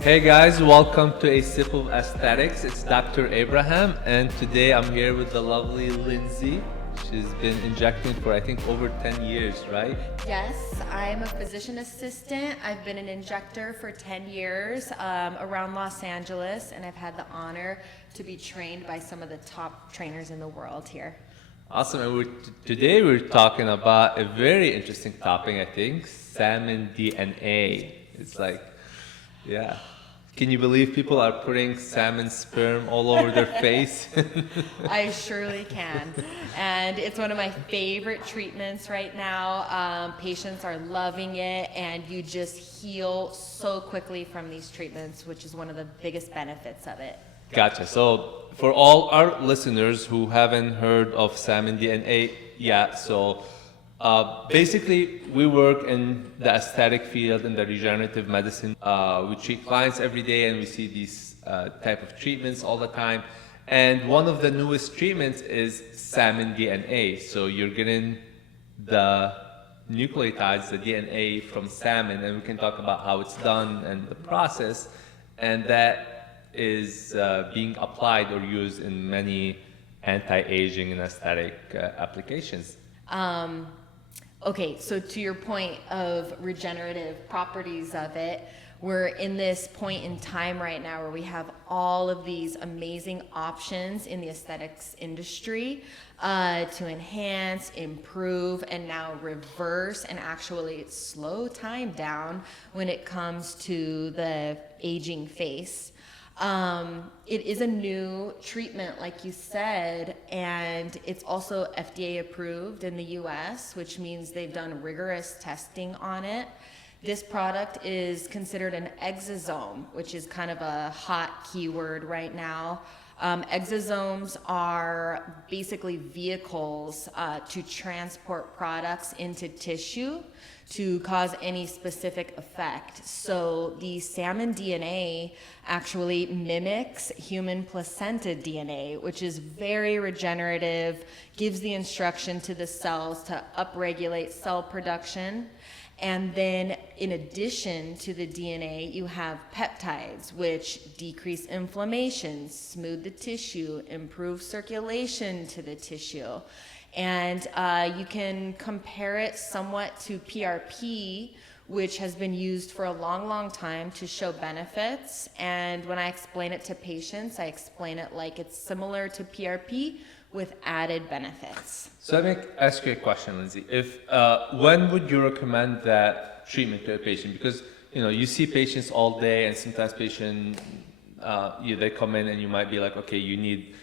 Hey guys, welcome to A Sip of Aesthetics. It's Dr. Abraham, and today I'm here with the lovely Lindsey. She's been injecting for I think over 10 years, right? Yes, I'm a physician assistant. I've been an injector for 10 years around Los Angeles, and I've had the honor to be trained by some of the top trainers in the world here. Awesome, and today we're talking about a very interesting topic, I think, salmon DNA. It's like, yeah. Can you believe people are putting salmon sperm all over their face? I surely can. And it's one of my favorite treatments right now. Patients are loving it, and you just heal so quickly from these treatments, which is one of the biggest benefits of it. Gotcha. So for all our listeners who haven't heard of salmon DNA yet, basically we work in the aesthetic field in the regenerative medicine. We treat clients every day and we see these type of treatments all the time. And one of the newest treatments is salmon DNA. So you're getting the nucleotides, the DNA from salmon, and we can talk about how it's done and the process, and that is being applied or used in many anti-aging and aesthetic applications. Okay, so to your point of regenerative properties of it, we're in this point in time right now where we have all of these amazing options in the aesthetics industry to enhance, improve, and now reverse and actually slow time down when it comes to the aging face. It is a new treatment, like you said, and it's also FDA approved in the US, which means they've done rigorous testing on it. This product is considered an exosome, which is kind of a hot keyword right now. Exosomes are basically vehicles to transport products into tissue to cause any specific effect. So the salmon DNA actually mimics human placenta DNA, which is very regenerative, gives the instruction to the cells to upregulate cell production. And then in addition to the DNA, you have peptides, which decrease inflammation, smooth the tissue, improve circulation to the tissue. And you can compare it somewhat to PRP, which has been used for a long, long time to show benefits. And when I explain it to patients, I explain it like it's similar to PRP with added benefits. So let me ask you a question, Lindsey. When would you recommend that treatment to a patient? Because you see patients all day, and sometimes patients they come in and you might be like, okay, you need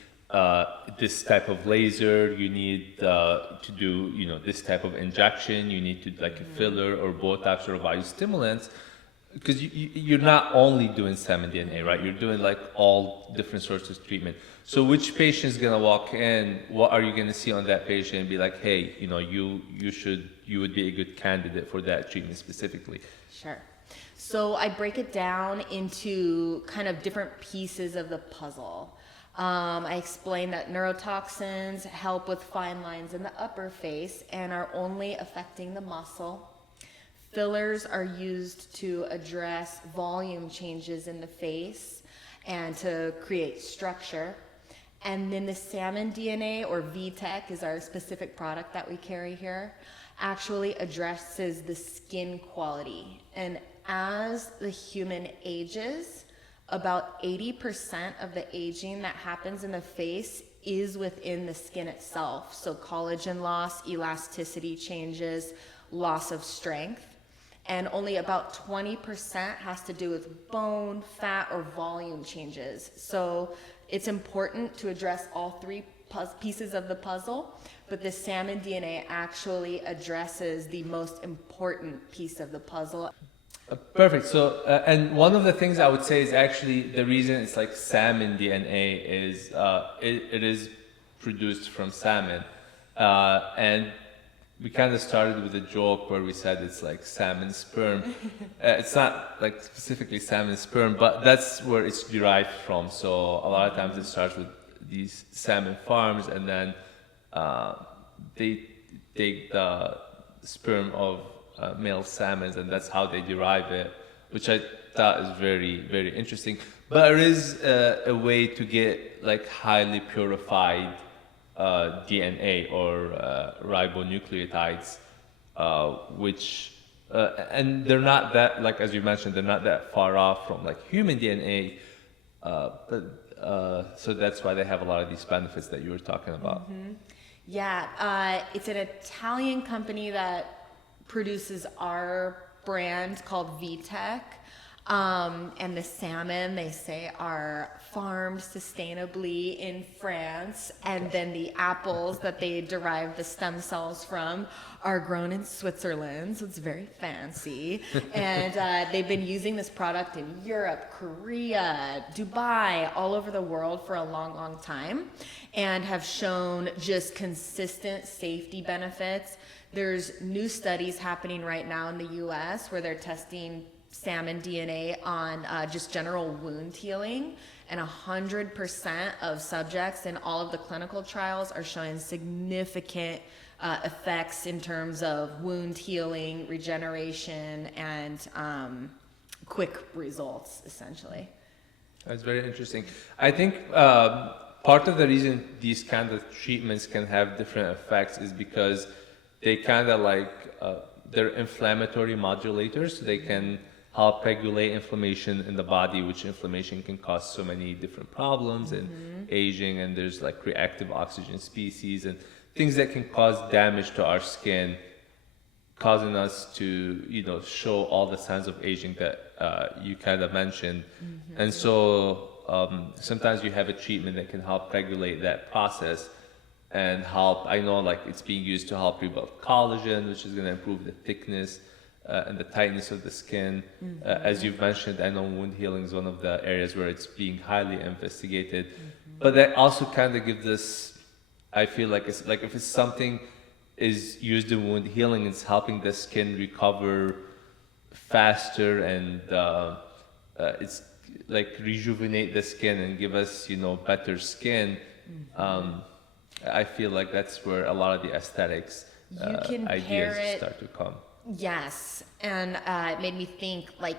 this type of laser, you need to do this type of injection, you need to like a filler or Botox or biostimulants, because you're not only doing salmon DNA, right? You're doing like all different sorts of treatment. So which patient is gonna walk in? What are you gonna see on that patient and be like, hey, you would be a good candidate for that treatment specifically? Sure. So I break it down into kind of different pieces of the puzzle. I explain that neurotoxins help with fine lines in the upper face and are only affecting the muscle. Fillers are used to address volume changes in the face and to create structure. And then the salmon DNA, or VTech, is our specific product that we carry here, actually addresses the skin quality. And as the human ages, about 80% of the aging that happens in the face is within the skin itself. So collagen loss, elasticity changes, loss of strength. And only about 20% has to do with bone, fat, or volume changes. So it's important to address all three pieces of the puzzle, but the salmon DNA actually addresses the most important piece of the puzzle. Perfect. So, and one of the things I would say is actually the reason it's like salmon DNA is it is produced from salmon, and we kind of started with a joke where we said it's like salmon sperm. It's not like specifically salmon sperm, but that's where it's derived from. So a lot of times it starts with these salmon farms, and then they take the sperm of male salmons, and that's how they derive it, which I that is very, very interesting. But there is a way to get like highly purified DNA or ribonucleotides, which and they're not that, like as you mentioned, they're not that far off from like human DNA, so that's why they have a lot of these benefits that you were talking about. Yeah, it's an Italian company that produces our brand called VTech. And the salmon, they say, are farmed sustainably in France. And then the apples that they derive the stem cells from are grown in Switzerland. So it's very fancy. And they've been using this product in Europe, Korea, Dubai, all over the world for a long, long time, and have shown just consistent safety benefits. There's new studies happening right now in the US where they're testing salmon DNA on just general wound healing, and 100% of subjects in all of the clinical trials are showing significant effects in terms of wound healing, regeneration, and quick results, essentially. That's very interesting. I think part of the reason these kind of treatments can have different effects is because they kind of like, they're inflammatory modulators. They can help regulate inflammation in the body, which inflammation can cause so many different problems and aging, and there's like reactive oxygen species and things that can cause damage to our skin, causing us to, you know, show all the signs of aging that you kind of mentioned. And so sometimes you have a treatment that can help regulate that process and help, I know like it's being used to help rebuild collagen, which is going to improve the thickness and the tightness of the skin. As you've mentioned, I know wound healing is one of the areas where it's being highly investigated. But that also kind of gives us, I feel like it's like if it's something is used in wound healing, it's helping the skin recover faster, and it's like rejuvenate the skin and give us, you know, better skin. I feel like that's where a lot of the aesthetics ideas start to come. Yes, and it made me think, like,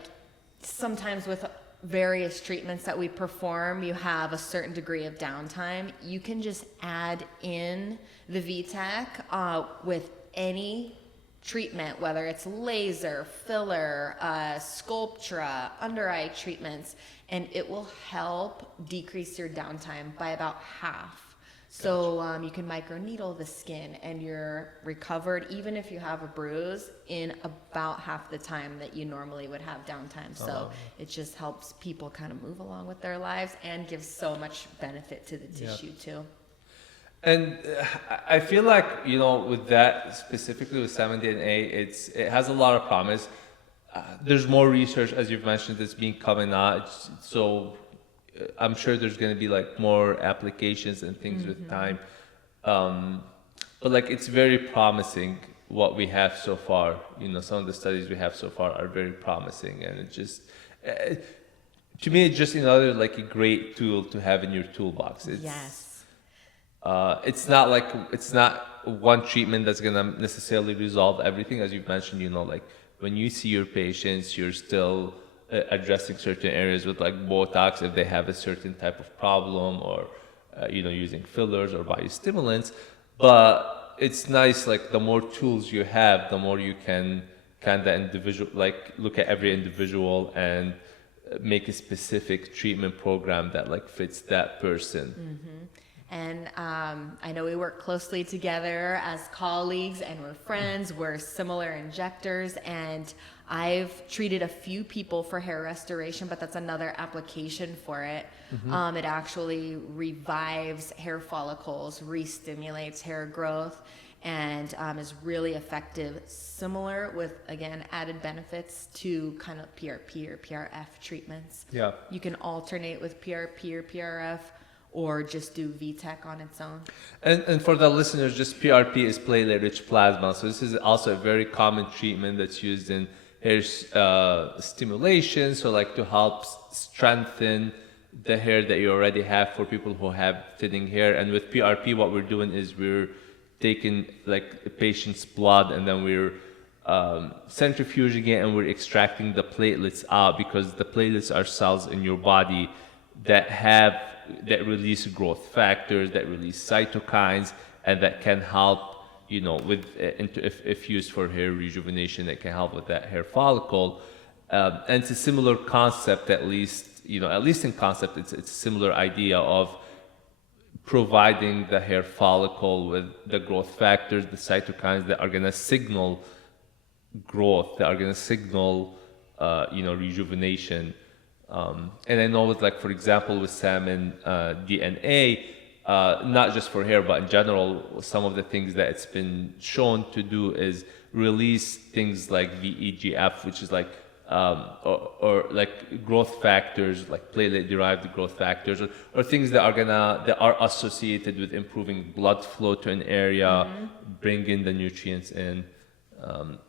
sometimes with various treatments that we perform, you have a certain degree of downtime. You can just add in the VTech with any treatment, whether it's laser, filler, Sculptra, under eye treatments, and it will help decrease your downtime by about half. So you can microneedle the skin and you're recovered, even if you have a bruise, in about half the time that you normally would have downtime. So it just helps people kind of move along with their lives and gives so much benefit to the tissue too. And I feel like, you know, with that, specifically with salmon DNA, it has a lot of promise. There's more research, as you've mentioned, that's being coming out. So I'm sure there's going to be like more applications and things with time. But like, it's very promising what we have so far. You know, some of the studies we have so far are very promising, and it just, to me, it's just another like a great tool to have in your toolbox. Yes. It's not like, it's not one treatment that's going to necessarily resolve everything. As you've mentioned, you know, like when you see your patients, you're still addressing certain areas with like Botox if they have a certain type of problem, or you know, using fillers or biostimulants. But it's nice, like the more tools you have, the more you can kind of look at every individual and make a specific treatment program that like fits that person. And I know we work closely together as colleagues, and we're friends. We're similar injectors, and I've treated a few people for hair restoration, but that's another application for it. It actually revives hair follicles, re-stimulates hair growth, and is really effective. Similar with, again, added benefits to kind of PRP or PRF treatments. Yeah. You can alternate with PRP or PRF, or just do VTech on its own. And for the listeners, just PRP is platelet-rich plasma. So this is also a very common treatment that's used in hair stimulation. So like to help strengthen the hair that you already have for people who have thinning hair. And with PRP, what we're doing is we're taking like a patient's blood, and then we're centrifuging it and we're extracting the platelets out, because the platelets are cells in your body that release growth factors, that release cytokines, and that can help, with if used for hair rejuvenation, that can help with that hair follicle. And it's a similar concept, at least in concept, it's a similar idea of providing the hair follicle with the growth factors, the cytokines that are going to signal growth, that are going to signal, rejuvenation. And I know with, like, for example, with salmon DNA, not just for hair, but in general, some of the things that it's been shown to do is release things like VEGF, which is like, or like growth factors, like platelet-derived growth factors, or things that are associated with improving blood flow to an area, bringing the nutrients in,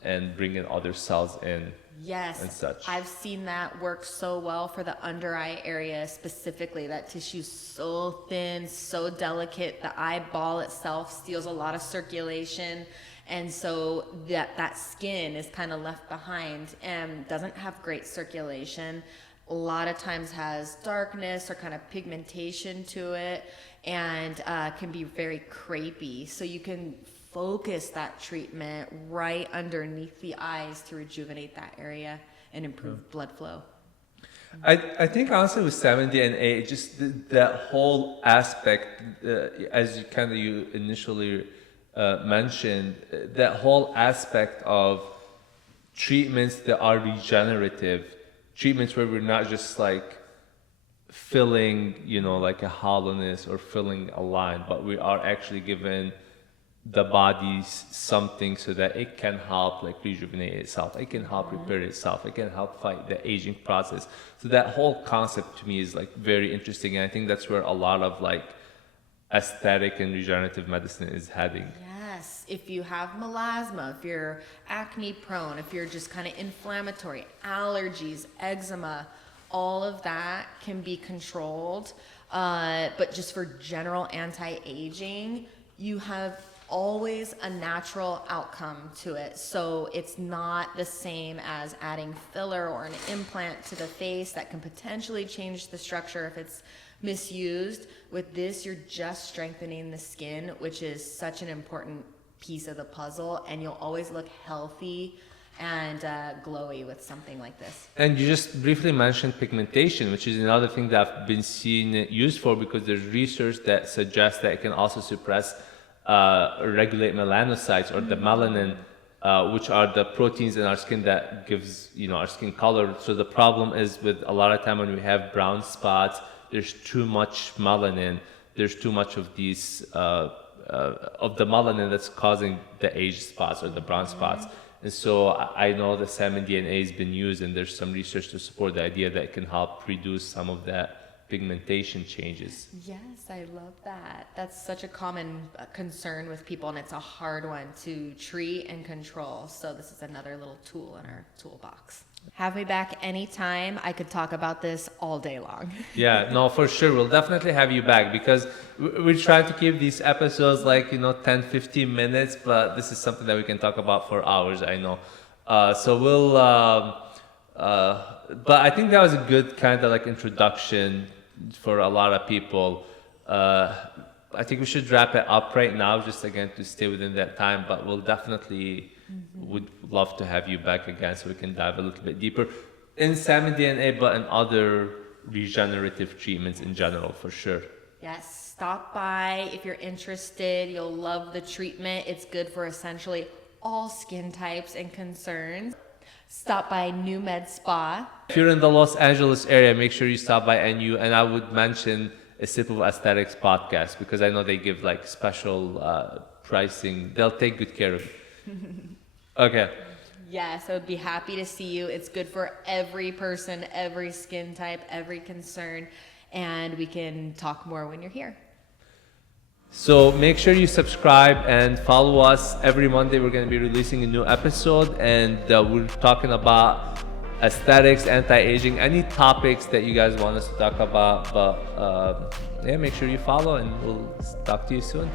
and bringing other cells in. Yes, and such. I've seen that work so well for the under eye area specifically. That tissue's so thin, so delicate. The eyeball itself steals a lot of circulation, and so that skin is kind of left behind and doesn't have great circulation. A lot of times has darkness or kind of pigmentation to it, and can be very crepey. So you can focus that treatment right underneath the eyes to rejuvenate that area and improve blood flow. I think honestly with salmon DNA, just that whole aspect, as you initially mentioned, that whole aspect of treatments that are regenerative, treatments where we're not just like filling, like a hollowness or filling a line, but we are actually giving the body something so that it can help like rejuvenate itself, it can help repair itself, it can help fight the aging process. So that whole concept to me is like very interesting, and I think that's where a lot of like aesthetic and regenerative medicine is heading. Yes, if you have melasma, if you're acne prone, if you're just kind of inflammatory, allergies, eczema, all of that can be controlled. But just for general anti-aging, you have always a natural outcome to it. So it's not the same as adding filler or an implant to the face that can potentially change the structure if it's misused. With this, you're just strengthening the skin, which is such an important piece of the puzzle, and you'll always look healthy and glowy with something like this. And you just briefly mentioned pigmentation, which is another thing that I've been seeing it used for, because there's research that suggests that it can also suppress regulate melanocytes, or the melanin, which are the proteins in our skin that gives our skin color. So the problem is with a lot of time when we have brown spots, there's too much melanin. There's too much of these of the melanin that's causing the age spots or the brown spots. And so I know the salmon DNA has been used, and there's some research to support the idea that it can help reduce some of that pigmentation changes. Yes, I love that. That's such a common concern with people, and it's a hard one to treat and control. So this is another little tool in our toolbox. Have me back anytime. I could talk about this all day long. Yeah, no, for sure. We'll definitely have you back, because we're trying to keep these episodes like, 10, 15 minutes, but this is something that we can talk about for hours, I know. So we'll, but I think that was a good kind of like introduction for a lot of people. I think we should wrap it up right now, just again to stay within that time, but we'll definitely would love to have you back again so we can dive a little bit deeper in salmon DNA, but in other regenerative treatments in general, for sure. Yes, stop by if you're interested. You'll love the treatment. It's good for essentially all skin types and concerns. Stop by New Med Spa. If you're in the Los Angeles area, make sure you stop by NU, and I would mention a Sip of Aesthetics podcast, because I know they give like special pricing. They'll take good care of you. Okay. Yes, I would be happy to see you. It's good for every person, every skin type, every concern, and we can talk more when you're here. So make sure you subscribe and follow us. Every Monday we're going to be releasing a new episode, and we're talking about aesthetics, anti-aging, any topics that you guys want us to talk about. But yeah, make sure you follow, and we'll talk to you soon.